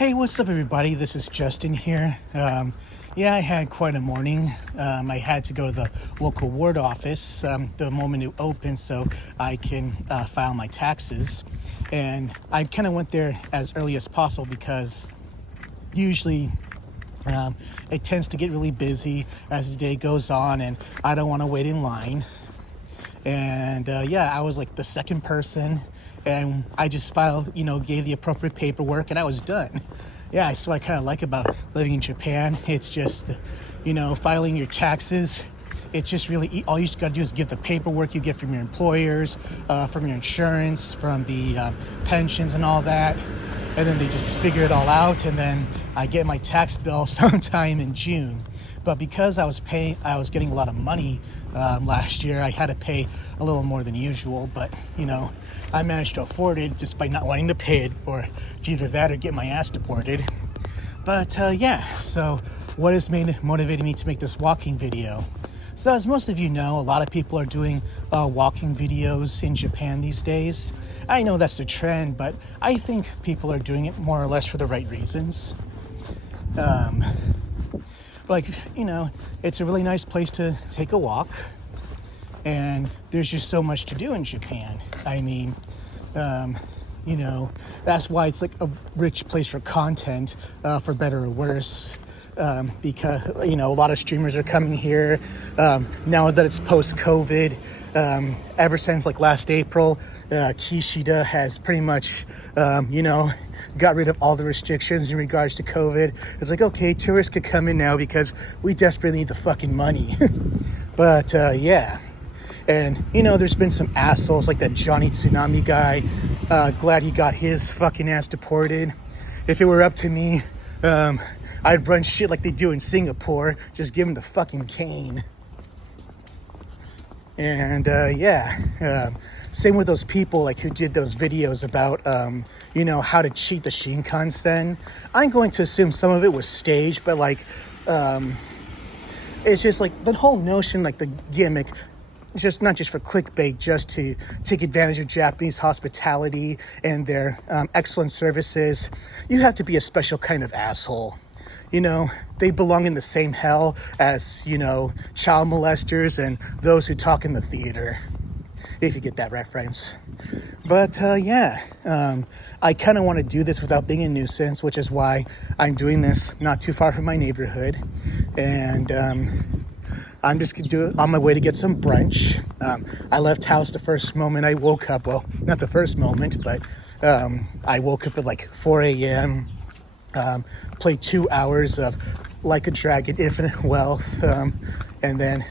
Hey, what's up, everybody? This is Justin here. Yeah, I had quite a morning. I had to go to the local ward office the moment it opened so I can file my taxes. And I kind of went there as early as possible because usually it tends to get really busy as the day goes on, and I don't want to wait in line. And yeah, I was like the second person, and I just filed, gave the appropriate paperwork, and I was done. Yeah, that's what I kind of like about living in Japan. It's just, filing your taxes. It's just really, all you just got to do is give the paperwork you get from your employers, from your insurance, from the pensions and all that. And then they just figure it all out, and then I get my tax bill sometime in June. But because I was getting a lot of money last year, I had to pay a little more than usual. But, I managed to afford it just by not wanting to pay it, or it's either that or get my ass deported. But yeah, so what has motivated me to make this walking video? So as most of you know, a lot of people are doing walking videos in Japan these days. I know that's the trend, but I think people are doing it more or less for the right reasons. It's a really nice place to take a walk, and there's just so much to do in Japan. I mean, that's why it's like a rich place for content, for better or worse. Because, a lot of streamers are coming here. Now that it's post-COVID, ever since like last April, Kishida has pretty much, got rid of all the restrictions in regards to COVID. It's like, okay, tourists could come in now because we desperately need the fucking money. But, yeah. And, there's been some assholes like that Johnny Tsunami guy. Glad he got his fucking ass deported. If it were up to me, I'd run shit like they do in Singapore. Just give him the fucking cane. And, same with those people like who did those videos about, how to cheat the Shinkansen. I'm going to assume some of it was staged, but it's just like the whole notion, like the gimmick, just not just for clickbait, just to take advantage of Japanese hospitality and their excellent services. You have to be a special kind of asshole. They belong in the same hell as, child molesters and those who talk in the theater, if you get that reference. But, I kind of want to do this without being a nuisance, which is why I'm doing this not too far from my neighborhood. And I'm just going to do it on my way to get some brunch. I left house the first moment I woke up. Well, not the first moment, but I woke up at like 4 a.m., played 2 hours of Like a Dragon, Infinite Wealth, and then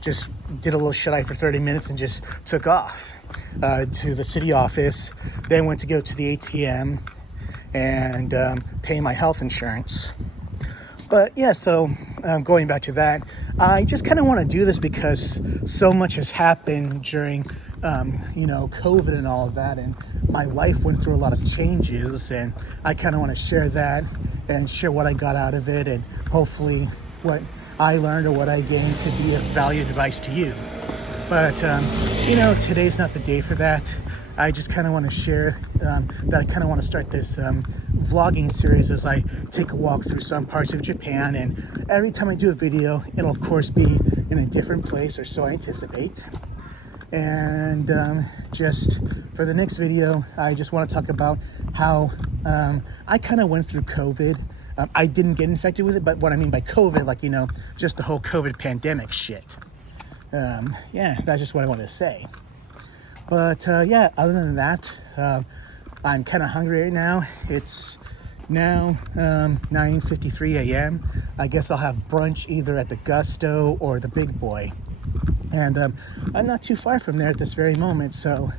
just did a little shut-eye for 30 minutes and just took off to the city office. Then went to go to the ATM and pay my health insurance. But yeah, so going back to that, I just kind of want to do this because so much has happened during, COVID and all of that, and my life went through a lot of changes, and I kind of want to share that and share what I got out of it, and hopefully what I learned or what I gained could be of value advice to you. But, today's not the day for that. I just kind of want to share that I kind of want to start this vlogging series as I take a walk through some parts of Japan, and every time I do a video, it'll of course be in a different place, or so I anticipate. And just for the next video, I just want to talk about how I kind of went through COVID. I didn't get infected with it, but what I mean by COVID, like, just the whole COVID pandemic shit. That's just what I wanted to say. But other than that, I'm kind of hungry right now. It's now 9:53 a.m. I guess I'll have brunch either at the Gusto or the Big Boy. And I'm not too far from there at this very moment, so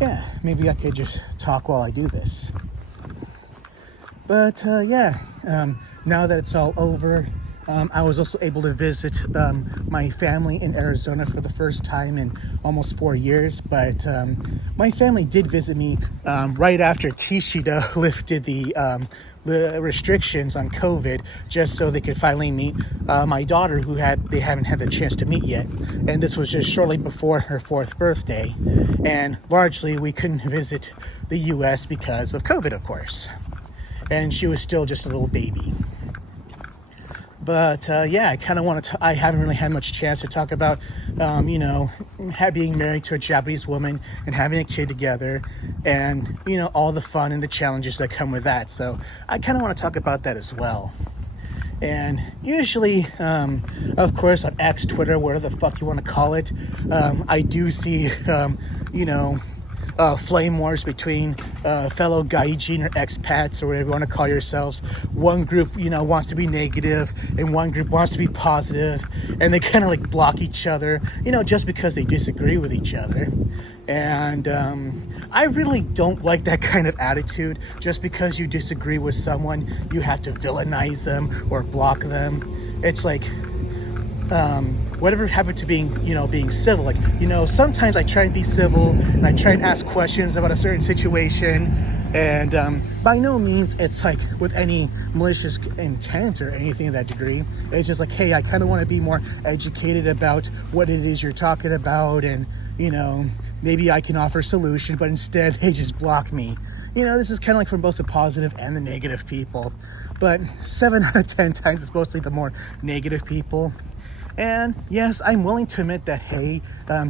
yeah, maybe I could just talk while I do this. But now that it's all over, I was also able to visit my family in Arizona for the first time in almost 4 years. But my family did visit me right after Kishida lifted the restrictions on COVID, just so they could finally meet my daughter, who they haven't had the chance to meet yet. And this was just shortly before her 4th birthday. And largely we couldn't visit the U.S. because of COVID, of course. and she was still just a little baby. But yeah, I kind of want to. I haven't really had much chance to talk about, you know, being married to a Japanese woman and having a kid together, and you know, all the fun and the challenges that come with that. So I kind of want to talk about that as well. And usually, of course, on X, Twitter, whatever the fuck you want to call it, I do see, you know, flame wars between fellow gaijin or expats or whatever you want to call yourselves. One group, you know, wants to be negative and one group wants to be positive, and they kind of like block each other, you know, just because they disagree with each other. And I really don't like that kind of attitude. Just because you disagree with someone, you have to villainize them or block them. It's like, whatever happened to being, you know, being civil. Like, you know, sometimes I try and be civil and I try and ask questions about a certain situation, and by no means it's like with any malicious intent or anything of that degree. It's just like, hey, I kind of want to be more educated about what it is you're talking about, and you know, maybe I can offer a solution, but instead they just block me. You know, this is kind of like from both the positive and the negative people, but 7 out of 10 times it's mostly the more negative people. And yes, I'm willing to admit that, hey,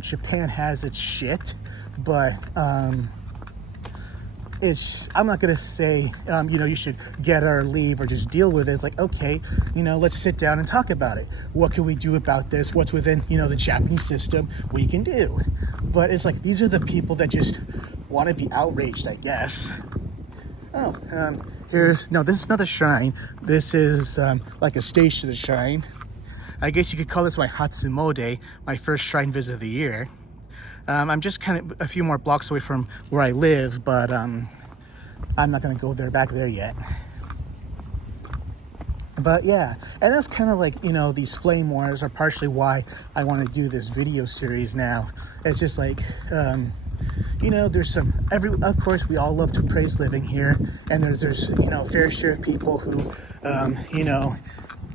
Japan has its shit, but I'm not gonna say, you know, you should get or leave or just deal with it. It's like, okay, you know, let's sit down and talk about it. What can we do about this? What's within, you know, the Japanese system we can do? But it's like, these are the people that just want to be outraged, I guess. Oh, this is not a shrine. This is like a stage to the shrine. I guess you could call this my Hatsumode, my first shrine visit of the year. I'm just kind of a few more blocks away from where I live, but I'm not going to go back there yet. But yeah, and that's kind of like, you know, these flame wars are partially why I want to do this video series now. It's just like, you know, there's of course, we all love to praise living here, and there's you know, fair share of people who, you know,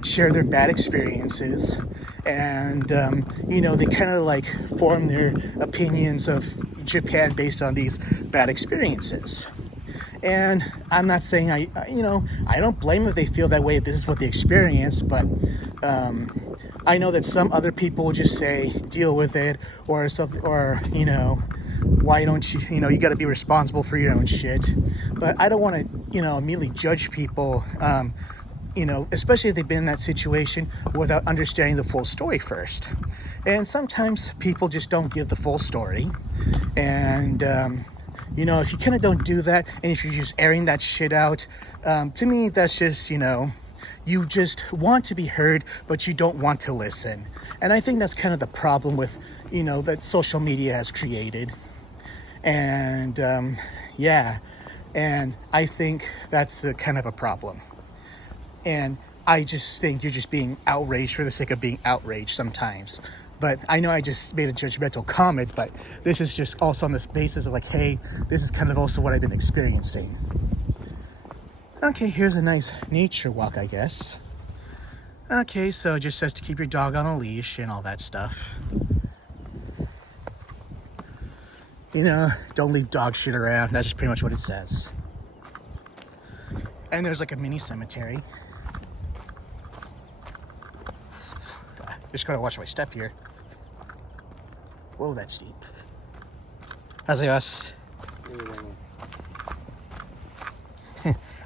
share their bad experiences, and you know, they kind of like form their opinions of Japan based on these bad experiences. And I'm not saying you know, I don't blame them if they feel that way, if this is what they experience, but I know that some other people will just say deal with it, or something, or you know, why don't you, you know, you got to be responsible for your own shit. But I don't want to, you know, immediately judge people, you know, especially if they've been in that situation, without understanding the full story first. And sometimes people just don't give the full story, and you know, if you kind of don't do that, and if you're just airing that shit out, to me, that's just, you know, you just want to be heard, but you don't want to listen. And I think that's kind of the problem with, you know, that social media has created. And yeah, and I think that's kind of a problem. And I just think you're just being outraged for the sake of being outraged sometimes. But I know I just made a judgmental comment, but this is just also on this basis of like, hey, this is kind of also what I've been experiencing. Okay, here's a nice nature walk, I guess. Okay, so it just says to keep your dog on a leash and all that stuff. You know, don't leave dog shit around. That's just pretty much what it says. And there's like a mini cemetery. Just gotta watch my step here. Whoa, that's steep. How's it?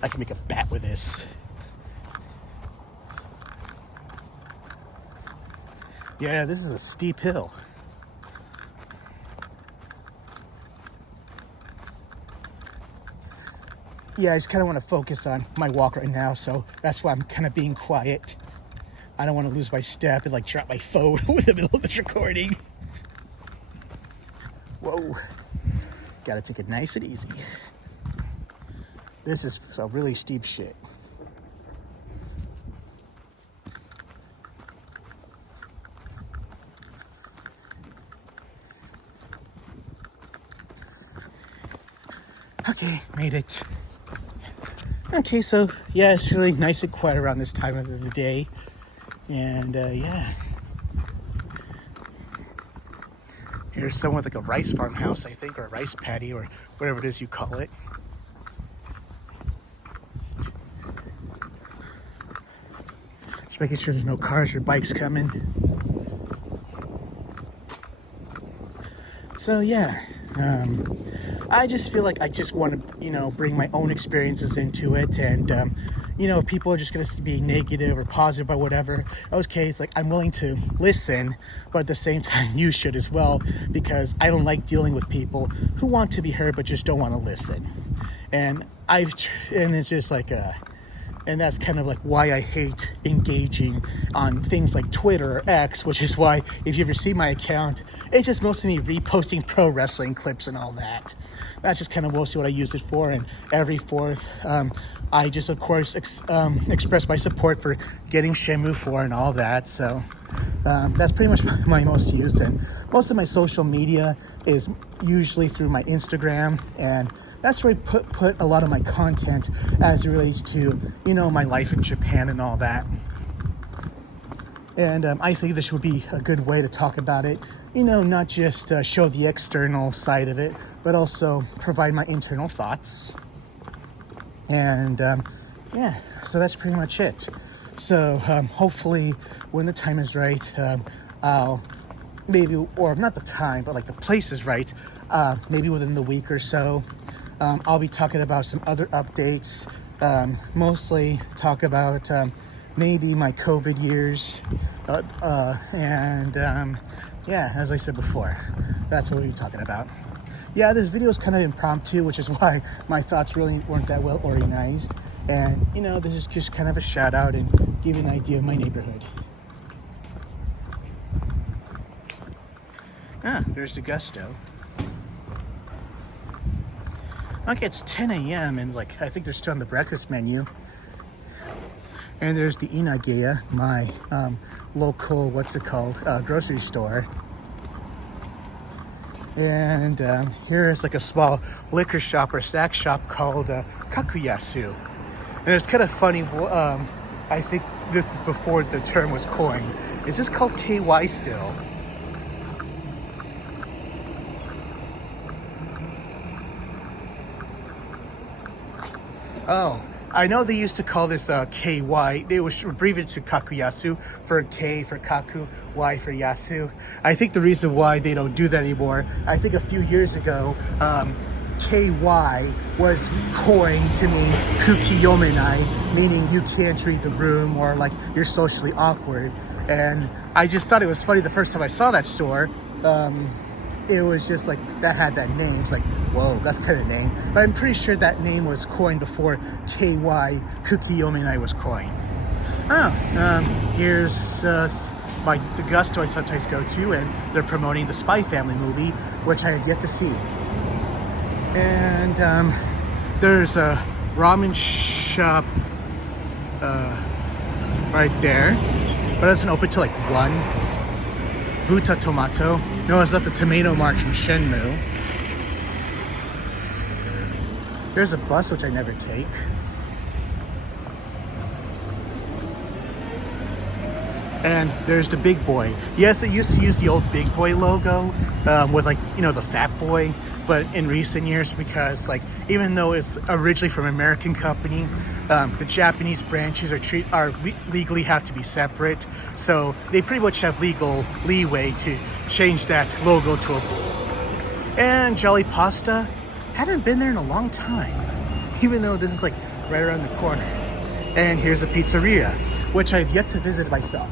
I can make a bat with this. Yeah, this is a steep hill. Yeah, I just kind of want to focus on my walk right now, so that's why I'm kind of being quiet. I don't want to lose my step and like drop my phone in the middle of this recording. Whoa. Gotta take it nice and easy. This is some really steep shit. Okay, made it. Okay, so yeah, it's really nice and quiet around this time of the day. And yeah. Here's someone with like a rice farmhouse, I think, or a rice paddy, or whatever it is you call it. Just making sure there's no cars or bikes coming. So yeah, I just feel like I just want to, bring my own experiences into it. And, if people are just going to be negative or positive or whatever, okay, it's like I'm willing to listen, but at the same time, you should as well, because I don't like dealing with people who want to be heard but just don't want to listen. And it's just like and that's kind of like why I hate engaging on things like Twitter or X, which is why, if you ever see my account, it's just mostly me reposting pro wrestling clips and all that. That's just kind of mostly what I use it for. And every 4th, I just, of course, express my support for getting Shenmue 4 and all that. So that's pretty much my most used. And most of my social media is usually through my Instagram, and that's where I put a lot of my content as it relates to, my life in Japan and all that. And I think this would be a good way to talk about it, not just show the external side of it, but also provide my internal thoughts. And yeah, so that's pretty much it. So hopefully when the time is right, I'll maybe, or not the time, but like the place is right, maybe within the week or so, I'll be talking about some other updates, mostly talk about maybe my COVID years, and yeah, as I said before, that's what we'll be talking about. Yeah, this video is kind of impromptu, which is why my thoughts really weren't that well organized. And, this is just kind of a shout out and give you an idea of my neighborhood. There's the Gusto. Okay, it's 10 a.m. and I think they're still on the breakfast menu. And there's the Inageya, my local, grocery store. And here is a small liquor shop or snack shop called Kakuyasu. And it's kind of funny, I think this is before the term was coined. Is this called KY still? Oh, I know they used to call this KY. They was abbreviated to Kakuyasu for K for Kaku, Y for Yasu. I think the reason why they don't do that anymore, I think a few years ago, KY was coined to mean kukiyomenai, meaning you can't read the room or you're socially awkward. And I just thought it was funny the first time I saw that store. It was just that had that name. It's whoa, that's kind of name. But I'm pretty sure that name was coined before KY Kukiyomenai was coined. Here's the Gusto I sometimes go to, and they're promoting the Spy Family movie, which I have yet to see. And there's a ramen shop right there, but it doesn't open till 1. Buta Tomato. No, it's not the Tomato Mart from Shenmue. There's a bus, which I never take. And there's the Big Boy. Yes, it used to use the old Big Boy logo with the Fat Boy. But in recent years, because even though it's originally from an American company, the Japanese branches are legally have to be separate. So they pretty much have legal leeway to change that logo to a. And Jolly Pasta, haven't been there in a long time, even though this is right around the corner. And here's a pizzeria, which I've yet to visit myself.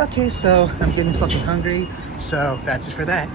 Okay, so I'm getting fucking hungry, so that's it for that.